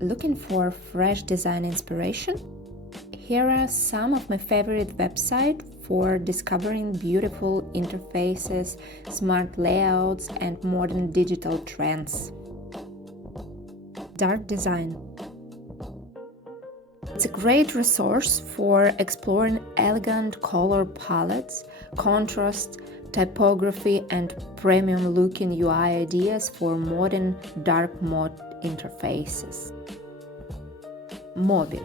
Looking for fresh design inspiration? Here are some of my favorite websites for discovering beautiful interfaces, smart layouts, and modern digital trends. Dark Design. It's a great resource for exploring elegant color palettes, contrast, typography, and premium-looking UI ideas for modern dark mode interfaces. Mobin.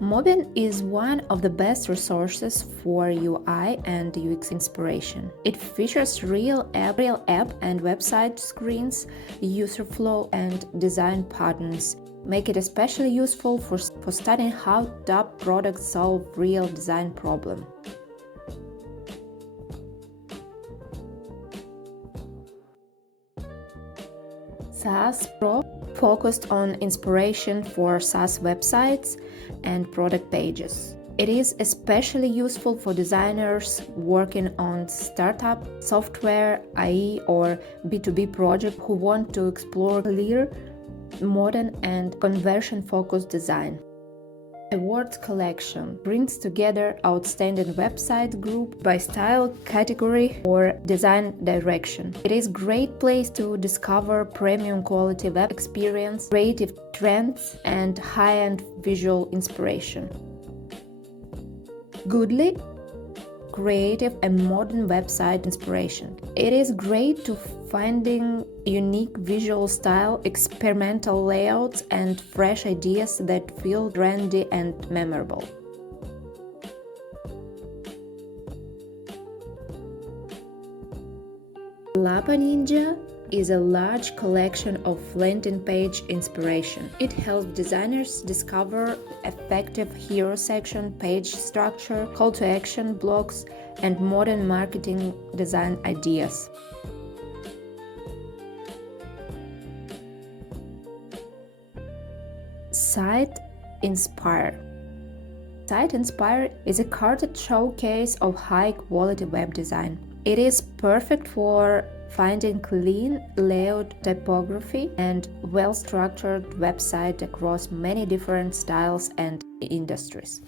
Mobin is one of the best resources for UI and UX inspiration. It features real app and website screens, user flow, and design patterns. Make it especially useful for studying how top products solve real design problems. SaaS Pro focused on inspiration for SaaS websites and product pages. It is especially useful for designers working on startup, software, IE, or B2B projects who want to explore clear, modern, and conversion-focused design. Awards Collection brings together outstanding website group by style, category, or design direction. It is a great place to discover premium quality web experience, creative trends, and high-end visual inspiration. Goodly, creative and modern website inspiration. It is great to finding unique visual style, experimental layouts, and fresh ideas that feel trendy and memorable. Lapa Ninja is a large collection of landing page inspiration. It helps designers discover effective hero section, page structure, call to action blocks, and modern marketing design ideas. Site Inspire. Site Inspire is a curated showcase of high-quality web design. It is perfect for finding clean layout, typography, and well-structured website across many different styles and industries.